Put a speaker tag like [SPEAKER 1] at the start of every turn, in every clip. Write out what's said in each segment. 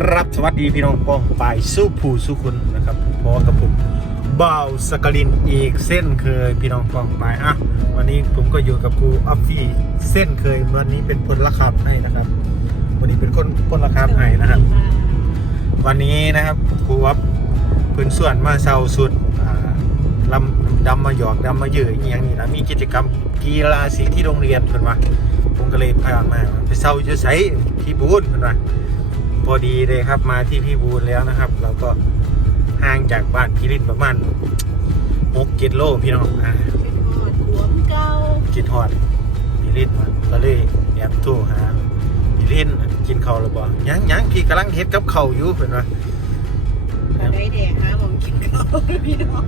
[SPEAKER 1] ครับสวัสดีพี่น้องป้องปายสู้ผู้สู้คุณนะครับพอกับผมเบาสกลินอีกเส้นเคยพี่น้องป้องปายอะวันนี้ผมก็อยู่กับครูออฟฟี่เส้นเคยวันนี้เป็นพลละคำให้นะครับ วันนี้เป็นคนพลละคำให้นะครับ วันนี้นะครับครูวับพื้นส่วนมาเซาสุดอ่าลำดำมาหยอกดำมาเยอะอหย่างนี้นะมีกิจกรรมกีฬาสีที่โรงเรียนเพิ่นว่าผมก็เลยพามาไปเซาจะใช้ที่บูธเพิ่นว่า อดีเลยครับ มาที่พี่บูธแล้วนะครับ เราก็ห่างจากบ้านพี่ลินประมาณ6กิโลพี่น้องอ่า
[SPEAKER 2] หวมเก่า
[SPEAKER 1] กินฮอดพี่ลินมาก็เลยแอบโทรหาพี่ลินกินข้าวหรือบ่ยังยังพี่กำลังเฮ็ดกับข้าวอยู่เพิ่นว่า
[SPEAKER 2] บ่ได้แดงนะผมกินข้าวพี่น้อง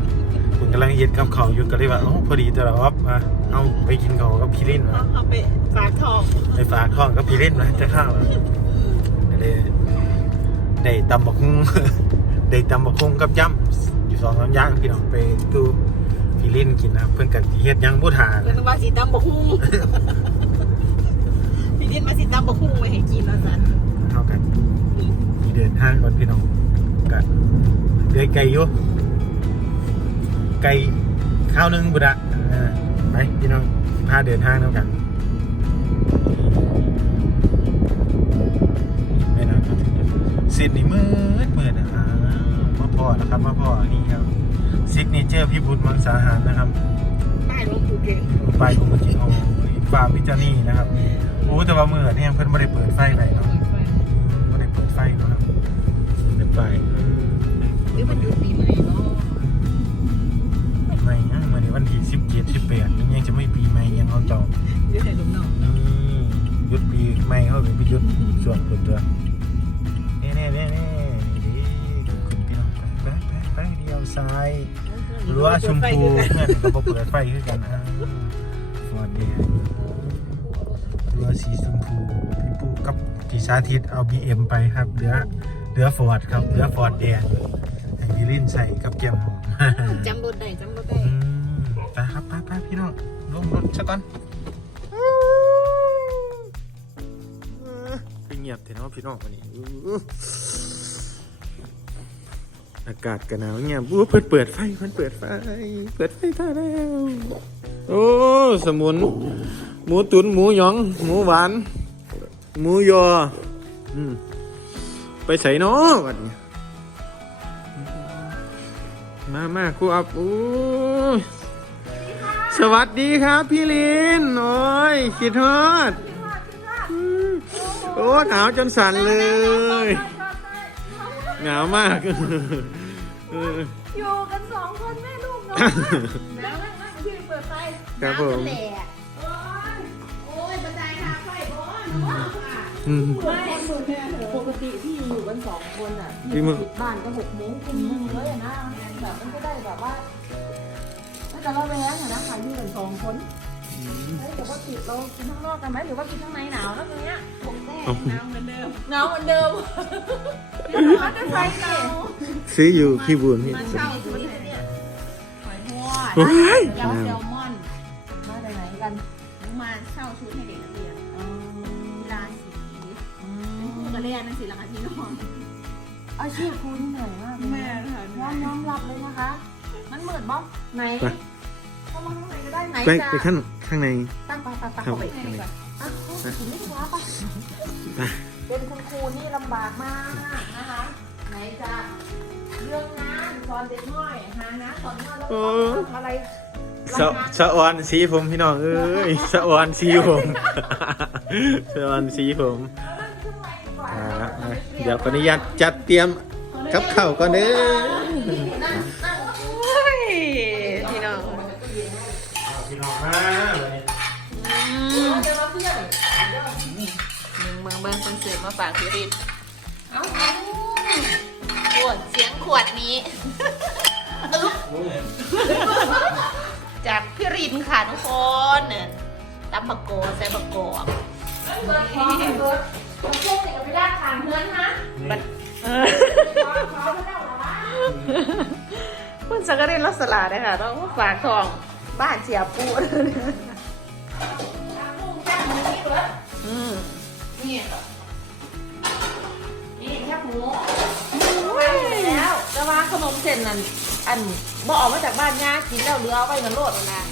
[SPEAKER 1] ผมกำลังเย็ดกับเขาวอยู่ก็เลยว่าอ๋อพอดีตัวเราออฟมาเอาไปกินเขาวกับพี่ลิน
[SPEAKER 2] เอา
[SPEAKER 1] มา
[SPEAKER 2] เอาไปฝากทอง
[SPEAKER 1] ไปฝากท้องกับพี่ลินมาจะข้าว อะก็เลยได้ตำบักหุ่งได้ตำบักหุ่งกับย่ำอยู่สองสามอย่างพี่น้องไปดูพี่ลินกินนะเพื่อนกันเฮ็ดหยังบุถา
[SPEAKER 2] เพิ่นว่าสิตำบักหุ่งพี่ดินมาสิตำบักหุ่งไว้ให้กินแล้วสัน
[SPEAKER 1] เท่ากันมีเดินทางก่อนพี่น้องกันเดินไกลอยู่ไกลข้าวหนึงบุตรอ่าไปพี่น้องพาเดินทางเท่ากัน เส้นนี้มืดมืดนะครับมาพ่อนะครับมาพ่อนี่ครับซิกเนเจอร์พี่บุญมังสาหารนะครับ
[SPEAKER 2] ใต้ลงภูเก็ต
[SPEAKER 1] ไปของมันที่โอ้ยฟาร์มพิจานี่นะครับโอ้แต่ว่ามือเนี่ยเพิ่นไม่ได้เปิดไฟไหนเนาะไม่ได้เปิดไฟเนาะครับเปิดไฟ
[SPEAKER 2] หรือมันอยู่ปีใหม่เนาะ
[SPEAKER 1] ปีใหม่ยังมื่อนี้วันที่สิบเจ็ดสิบแปดยังจะไม่ปีใหม่ยังเขาเจ้า
[SPEAKER 2] อยู่ในลุมน้อง
[SPEAKER 1] นี่หยุดปีใหม่เขาเป็นพิยุดส่วนตัว รั้วชมพูเพื่อนก็บอเปิดไฟขึ้นกันอ่าฟอร์ดแดงรั้วสีชมพูพี่ปูกับพี่สาธิตเอาบีเอ็มไปครับเหลือเหลือฟอร์ดครับเหลือฟอร์ดแดงให้พี่ลินใส่กับแก้มหอม
[SPEAKER 2] จำรถได้จำรถได้
[SPEAKER 1] อืมไปครับไปไปพี่น้องลงรถซะก่อนเงียบเถอะเนาะพี่น้องวันนี้ อู้อากาศกันหนาวเงียบอู้เปิดเปิดไฟเปิดเปิดไฟ เปิดไฟท่าแล้ว โอ้ สมุน หมูตุนหมูหยอง หมูหวาน หมูยออืมไปใส่เนาะวันนี้มามาครูอับโอ้ยสวัสดีครับ พี่ลิน โอ้ยคิดฮอดอืมโอ้หนาวจนสั่นเลย หนาวมากเออ
[SPEAKER 3] อยู่กันสองคนแม่ลูกเนาะแล้วนั่งนั่งพี่เปิดไฟ
[SPEAKER 1] ครับผม
[SPEAKER 2] แหละ
[SPEAKER 3] โอ้ยบันไดทางไฟบอล
[SPEAKER 1] อืม
[SPEAKER 3] ไม่ปกติที่อยู่กันสองคนอะ
[SPEAKER 1] พี่มึง
[SPEAKER 3] ปิดบ้านก็หกโมงคุณมึงเลยอะนะแบบมันก็ได้แบบว่าไม่แต่ละแวงอะนะค่ะอยู่กันสองคน เฮ้ยแต่ว่าติดเรากินข้างนอกกันไหมหรือว่ากินข้างในหนาวแล้วตรงเนี้ยผมแน่
[SPEAKER 1] เอา
[SPEAKER 2] น้ำเหมือนเดิม
[SPEAKER 3] หนาวเหมือนเดิมมาจะไฟหนาว
[SPEAKER 1] ซื้ออยู่พี่บุญพี่
[SPEAKER 2] มาเช่าชุดให้เนี่ยหอยทอด
[SPEAKER 1] โอ้ย
[SPEAKER 3] ยำแซลมอนมาจากไหนกัน
[SPEAKER 2] หนูมาเช่าชุดให้เด็กนักเรียน
[SPEAKER 3] อ๋อ
[SPEAKER 2] กีฬาสี
[SPEAKER 3] อื
[SPEAKER 2] ครู
[SPEAKER 3] ม
[SPEAKER 2] ก็เรียนนั่นสิละค่ะพี่น้อง
[SPEAKER 3] อาชีพครูนี่เหนื่อยมากเลยนะ
[SPEAKER 2] แม่ค่ะ
[SPEAKER 3] ยอมยอมรับเลยนะคะ มันเหมือนบ๊อบไหน
[SPEAKER 1] ไป
[SPEAKER 3] เข้ามาข้างในก็ได้ไหน
[SPEAKER 1] ไป
[SPEAKER 3] จะ
[SPEAKER 1] ไปข้างข้างใน
[SPEAKER 3] ตั้งไปไปไป
[SPEAKER 1] ครับ
[SPEAKER 3] เข้าไปข้างในก่อนอะถึงไม่ถูกแล้วปะ
[SPEAKER 1] ไป
[SPEAKER 3] เป็นคุณครูนี่ลำบากมากนะคะ ไหนจะเรื่องงานสอนเด็กน้อยหางานสอนน้อยแล้วก็ทำอะไร
[SPEAKER 1] สะสะออนสีผมพี่น้องเอ้ยสะออนสีผมสะออนสีผมอ่าเดี๋ยวขออนุญาตจัดเตรียมกับข้าวก่อนเด้อ
[SPEAKER 2] ฝากพี่รินเอ้าขวดเสียงขวดนี้ จากพี่รินค่ะทุกคนเนี่ยตำบักโกใส่บักโกะ
[SPEAKER 3] เปิดคอเปิดผมเชื่อเด็กกับพี่ด้านขางเงินนะ
[SPEAKER 2] เออ
[SPEAKER 3] คอคอไม่ได้หรอวะ
[SPEAKER 2] คุณสักการินลักษณะเลยค่ะต้องฝากทองบ้านเสียปู
[SPEAKER 3] ตามมุมแค่หมูนี่เบิร์ด
[SPEAKER 2] อืม
[SPEAKER 3] นี่นี่ แค่หมูไม่แล้วแต่ว่าขนมเส้นนั่นอันบ่ออกมาจากบ้านย่ากินแล้วเหลือเอาไว้มันโลดแล้วนะ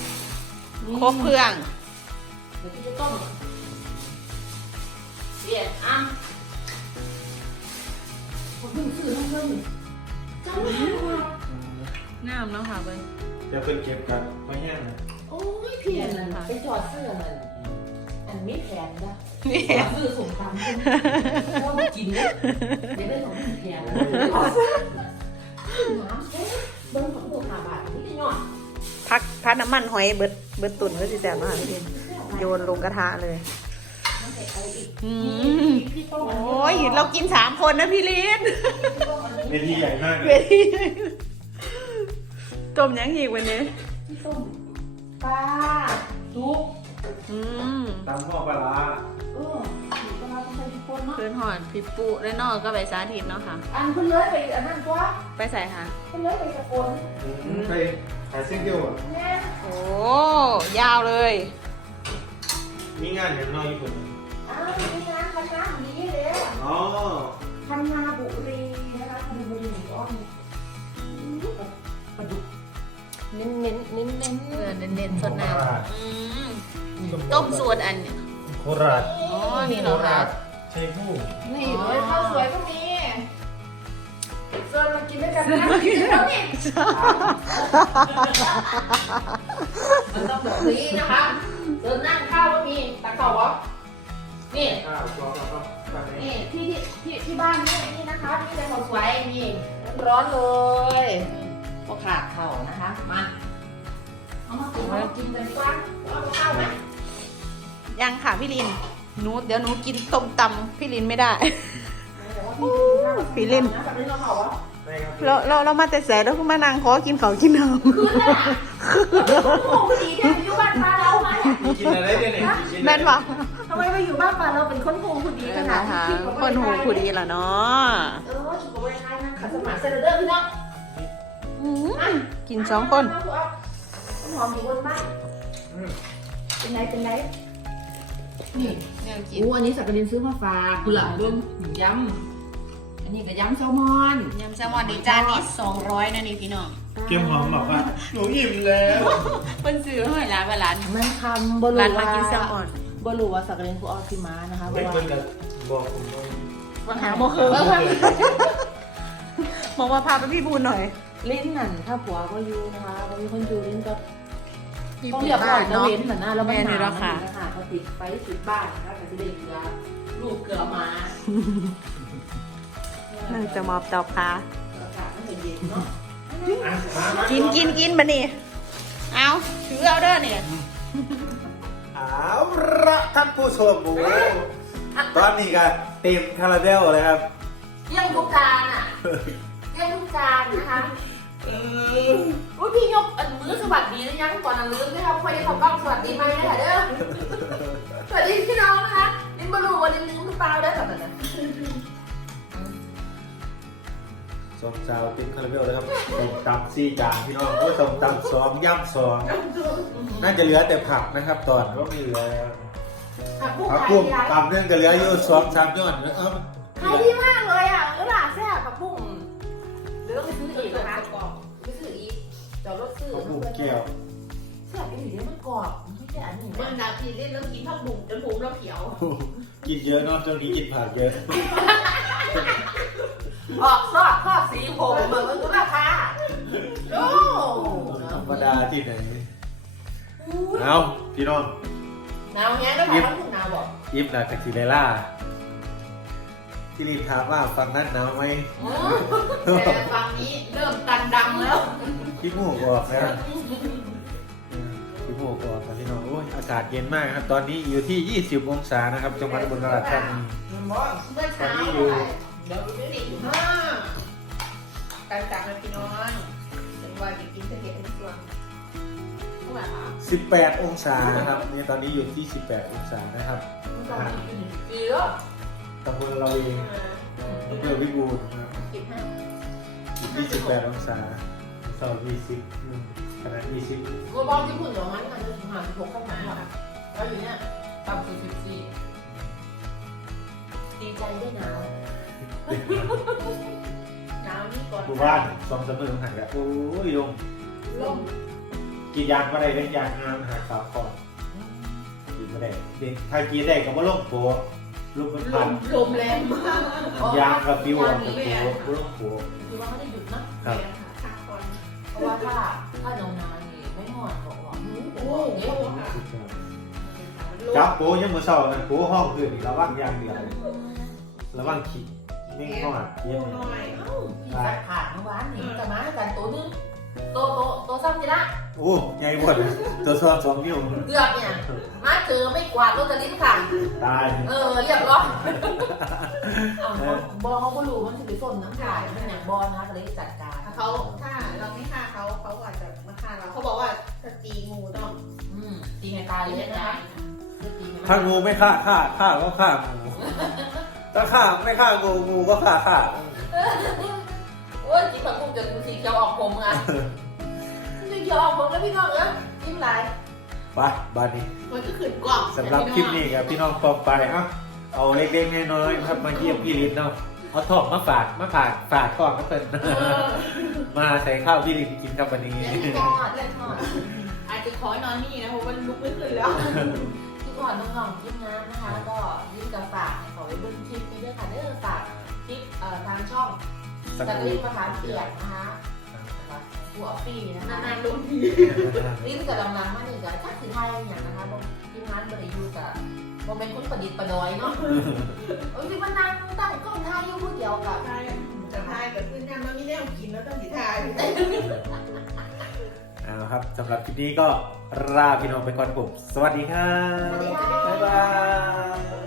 [SPEAKER 2] ครบเครื่อง
[SPEAKER 3] เดี๋ยวพี่จะต้มเสียอะผมเพิ่งซื้อให้เพิ่นจังเลยว่ะ
[SPEAKER 2] งามเนาะค่ะเบิ้ง
[SPEAKER 1] เดี๋ยวเพิ่นเก็บกันไว้แห้งนะ
[SPEAKER 3] โอ้ยเพียนนั่นไปจอดเสื้อมัน อันไม่แพงนะ
[SPEAKER 2] นี่
[SPEAKER 3] ซื้อสงครามเพราะว่ากินเนี่ยเดี๋ยวได้ของแพงนะน้ำเอ๊ะเบิ้งของโลหะบาทนี่หน่อย
[SPEAKER 2] พักพักน้ำมันหอยเบิดเบิดตุ่นก็สิแซ่บมากพี่โยนลงกระทะเลยอืม
[SPEAKER 3] พี่ต้ม
[SPEAKER 2] โอ้ยเรากินสามคนนะพี่ลิน
[SPEAKER 1] เวทีใหญ่มากเล
[SPEAKER 2] เวยทีต้มยังอีกวันนี้
[SPEAKER 3] พี่ต้มปลาซุป
[SPEAKER 2] อืม
[SPEAKER 1] ตำพ่อปลาร้า
[SPEAKER 3] เออหนูก็มาต้องใส่ทุกคนเนาะ
[SPEAKER 2] คืนหอดพี่ปุและนอกก็ไปสาธิตเนาะค่ะ
[SPEAKER 3] อันเพิ่นเลยไปอันนั้นตัว
[SPEAKER 2] ไปใส่ค่ะ
[SPEAKER 3] เพิ่นเลยไปสกล
[SPEAKER 1] ไปหาเส้นเดียวอะ
[SPEAKER 3] แม่
[SPEAKER 2] โอ้ยาวเลย
[SPEAKER 1] มีงานอย่างน้อยญี่ปุ่น
[SPEAKER 3] อ้าวนี่นะคณะนี้เลย
[SPEAKER 1] อ๋อ
[SPEAKER 3] คันนาบุรีนะคะคันนาบุรีหนูอ้อมปลาดุกเน้นเน้นเน้นเน้น
[SPEAKER 2] เออเน้นๆสดน้ำอืม ต้มสูตรอันเนี่ย
[SPEAKER 1] โคราช
[SPEAKER 2] อ๋อ นี่เหรอคะ
[SPEAKER 1] ใช่ผู้
[SPEAKER 3] นี่เลยข้าวสวยก็มีเซิร์นมากินด้วยกันนะกินแล้วนี่มันต้องแบบนี้นะคะเซิร์นนั่งข้าวก็มีตะเข่าวะนี่
[SPEAKER 1] ข้าวกรอบครับข้าว
[SPEAKER 3] นี่ที่ที่ที่ที่บ้านนี่นี่นะคะนี่เลยข้าวสวยนี่ร้อนๆเลยก็ขาดเข่านะคะมาเอามากินมากินกันดีกว่าเอาข้าวไหม
[SPEAKER 2] ยังค่ะพี่ลินหนูเดี๋ยวหนูกินต้มตำพี่ลินไม่ได้พี่ลิน
[SPEAKER 3] นะแบบนี้เราเข่าวะ
[SPEAKER 1] ได้ครับ
[SPEAKER 2] เราเราเรามาแต่แสแล้วก็มานั่งขอกินเขาวกินน้
[SPEAKER 3] คืนน่ะโอ้โหดีแท้อยู่บ้านมาเรามาเนี่ย
[SPEAKER 1] มีกินอะไรเนี่ยเนี่ยกินำอะไร
[SPEAKER 2] แม่นปะ
[SPEAKER 3] ทำไมมาอยู่บ้านมาเราเป็นคนโหผู้ดีขนาด
[SPEAKER 2] นะคะ
[SPEAKER 3] ที่
[SPEAKER 2] คนหูผู้ดีล่ะเนาะ
[SPEAKER 3] เออชุดกับวันไทยนะขัดสมาร์ทเซนเดอร์พี่น้อง
[SPEAKER 2] อืมกินสองคน
[SPEAKER 3] หอมอยู่บนบ้านเป็นไรเป็นไร นี่
[SPEAKER 2] เนี่ยกิน
[SPEAKER 3] อู้อันนี้สักกรินซื้อมาฝากเปลือกรวมยำอันนี้ก็ยำแซลมอน
[SPEAKER 2] ยำแซลมอนนี่จานนี้สองร้อยนะนี่พี่น้อง
[SPEAKER 1] เกี๊ยวหอมบอกว่าหนูอิ่มแล้ว
[SPEAKER 2] เพิ่นซื้อให้ร้านว่าร้าน
[SPEAKER 3] มันคำบรู
[SPEAKER 2] ร้านมา
[SPEAKER 3] ว่า
[SPEAKER 2] กินแซลมอน
[SPEAKER 3] บรูว่าสักกรินกูออฟิมานะคะเพ
[SPEAKER 1] ไม่
[SPEAKER 3] ราะว่า
[SPEAKER 1] เพิ่นกับบอกผมว่า
[SPEAKER 2] มาหาโมคือมองมาพาไปพี่บูนหน่อย
[SPEAKER 3] ลิ้นนั่นถ้าผัวก็อยู่นะคะก็มีคนอยู่ลิ้นก็ ต้องเรียบร้อยนะเว้นเหมือนหน้าแล้วมัน
[SPEAKER 2] แม่
[SPEAKER 3] ห
[SPEAKER 2] นี่
[SPEAKER 3] นา
[SPEAKER 2] แล้วค่ะ
[SPEAKER 3] นะคะเขาติดไฟติดบ้านนะคะแต่ที่เด็กเกลือลูกเกลือมา
[SPEAKER 2] น่าจะมอบตอบค่ะ
[SPEAKER 3] อากาศมันเย็นๆเนาะ
[SPEAKER 1] อะมามา
[SPEAKER 2] กินกินกินมานี่เอาถือเอาเด้อเนี่ย
[SPEAKER 1] เอาละท่านผู้ชมโอ้โหตอนนี้ก็เต็มคาราเบลเลยครับ
[SPEAKER 3] เยี่ยงทุกจานอะเยี่ยงทุกจานนะคะ อุ้ยพี่ยกอันมือสวัสดีหรือยังก่อนอันลืมไหมครับค่อยได้ขอบกล้องสวัสดีไหมนะคะเด้อสวัสดีพี่น้องนะคะลิ้นบรูวันนี้ลืมหรือเปล่าเด้อแบบนั้น
[SPEAKER 1] สองสาวเต็มคาราเบลเลยครับส่งตำซี่จานพี่น้องก็ส่งตำสองย่ำสองน่าจะเหลือแต่ผักนะครับ ตอนก็ไม่เหลือ
[SPEAKER 3] ผักบุ้ง
[SPEAKER 1] ผัก
[SPEAKER 3] ขาย
[SPEAKER 1] กุ้ง
[SPEAKER 3] ดี
[SPEAKER 1] ตำเนื่องก็เหลืออยู่สองสามยอดนะครับ
[SPEAKER 3] ขายดีมากเลยอะเออหล่ะแซ่บผักบุ้งเดี๋ยวต้องไปซื้ออีกนะคะไปซื้ออีกจอดรถซื้อ
[SPEAKER 1] ผักบุ้งแก้ว
[SPEAKER 3] แซ่บอีกเดี๋ยวมันกรอบไม่ใช่อันนี้
[SPEAKER 2] เมื่อ
[SPEAKER 3] นะ
[SPEAKER 2] นาทีเล่นแล้วกินผักบุ้งจนผมเราเขียว
[SPEAKER 1] กินเยอะเนอะช่วงนี้กินผักเยอะ
[SPEAKER 3] ออกซอดครอบสีผมเหมือนมันก็ราคาโอ้
[SPEAKER 1] ธรรมดาที่ไหนเอาพี่น้อง
[SPEAKER 3] หนาวแง่แล้วบอกว่าถึงหนาวบอก
[SPEAKER 1] ยิบหนักกับทีเลล่า ที่รีบถามว่าฟังนั้นหนาวไหม
[SPEAKER 2] แต่ฟังนี้เริ่มตันดังแล้ว
[SPEAKER 1] พี่หมูกออกนะพี่หมูกออกครับพี่น้องโอ้ยอากาศเย็นมากครับ ตอนนี้อยู่ที่ 20 องศานะครับ จังหวัดอุบลราชธานี
[SPEAKER 2] เมื่อ
[SPEAKER 1] ตอ
[SPEAKER 2] เช้าน
[SPEAKER 1] นี้อยู่
[SPEAKER 2] เดี๋ยวไปซื้ออีกห้าการจากนะพี่น้องถึงว่าจะกินจะเห็นส่วนเท่าไหร่คะ
[SPEAKER 1] 18 องศานะครับนี่ตอนนี้อยู่ที่ 18 องศานะครับ
[SPEAKER 3] เยอะ
[SPEAKER 1] ตำบลเราเองอำเภอวิบูลย์นะครับ
[SPEAKER 2] สิบห้า
[SPEAKER 1] อยู่ที่18องศาเสาร์20อืมขนาด20
[SPEAKER 3] ก็บอกที่พูดเดี๋ยวมันมันจะหาสิบหกข้างหลังค่ะแล้วอยู่เนี่ยต่ำสุดสิบสี่ดีใจด้วยหนาว
[SPEAKER 1] กูบ้านสองสามมือหันแล้วโอ้ยลง
[SPEAKER 3] ลง
[SPEAKER 1] กินยางมาได้ได้ยางงานหาขาวคอกินมาได้เด็กไทยกินได้ก็มาลงโปะ ลูกมัน
[SPEAKER 2] ล
[SPEAKER 1] พัน
[SPEAKER 2] มลมแรงมาก
[SPEAKER 1] ยางกับปิวออกจากโปะลงโปะ
[SPEAKER 3] คือว่าไม่ได้หยุดนะ
[SPEAKER 1] ครับ
[SPEAKER 2] ค่ะคน
[SPEAKER 3] เพราะว่าถ้าถ้าลงนานนี่ไม่หมดบอกว่าหืม
[SPEAKER 2] โอ้
[SPEAKER 3] โอ้
[SPEAKER 2] โห
[SPEAKER 3] โหเนี่ย
[SPEAKER 1] จับโปะยังมือเศร้านะโปะห้องคืนนี่ระวังยางเดียวระวังขี้เม่งเข้ามาเยี่ยม
[SPEAKER 2] น้อย
[SPEAKER 3] เอ้าพี่สักขาดเมื่อวานนี่จะมาให้กันตัวนึงตัวโตตัวซ้ำจีละ
[SPEAKER 1] โอ้ใหญ่หมดตัวซ้อมสองนิ้ว
[SPEAKER 3] เกือบเนี่ยมาเจอไม่กวาดรถตะลิ้นค่ะ
[SPEAKER 1] ตาย
[SPEAKER 3] เออเรียบร้อยเอาบอเขาก็รู้มันจะไปส้นน้ำขาดมันอย่างบอลนะก็เลยจัดการ
[SPEAKER 2] เขาถ้าเราไม่ฆ่าเขาเขาอาจจะมาฆ่าเราเขาบอกว่าถ้าตีงูต้อง
[SPEAKER 3] อืมตีให้ตายเลยนะ
[SPEAKER 1] ถ้างูไม่ฆ่าฆ่าฆ่าก็ฆ่างูถ้าฆ่าไม่ฆ่างูงูก็ฆ่าฆ่า
[SPEAKER 3] โอ้ยจิ้มผักบุ้งจนสีเขียวออกผมอะสี เขียวออกผมแล้วพี่น้องเอ้ยจิ้มไหล
[SPEAKER 1] ไปบ้านนี้
[SPEAKER 2] มันก็ขืนกล่อง
[SPEAKER 1] สำหรับคลิปนี้ครับพี่น้องปองไปเอ้าเอาเล็กๆน้อยๆครับมาเยี่ยมพี่ลินเนาะเอาทองมาฝากมาฝากฝากทองก็เป็นมาใส่ข้าวพี่ลินกินครับวันนี้
[SPEAKER 3] เล่นทอดเล่นทอด
[SPEAKER 2] อาจจะขอนอนนี่นะเพราะว่าลุกไม่ขึ้นแล้ว
[SPEAKER 3] ที่ก่อนน้องๆจิ้มน้ำนะคะแล้วก็ยิ้มกับฝากขอไว้เบิ้ลคลิปนี้ด้วยค่ะเด้อฝากคลิปเอ่อทางช่อง
[SPEAKER 1] สัก
[SPEAKER 3] จัก
[SPEAKER 1] ค
[SPEAKER 3] รี
[SPEAKER 1] รู่
[SPEAKER 3] มะขามเปียกนะคะ ผู้ออฟฟี่นะคะ
[SPEAKER 2] นานๆลงที
[SPEAKER 3] ลิ้นกับลำลังมานี่ก็จักสิไทยอย่างนะคะบอกทีมงานบริยูกับโมเมนต์คนประดิษฐ์ประดอยเนาะโอ้ยมันนั่งตั้งกล้องถ่ายอยู่ผู้เดียวกับ
[SPEAKER 2] ใช่จะทายกับพื้นงานมันไม่แน่กินแล้วต้องสีทาย
[SPEAKER 1] เอาครับสำหรับคลิปนี้ก็ลาพี่น้องไปก่อนผมสวัสดีครับ
[SPEAKER 3] สวัสดีค่ะ
[SPEAKER 1] บ๊ายบาย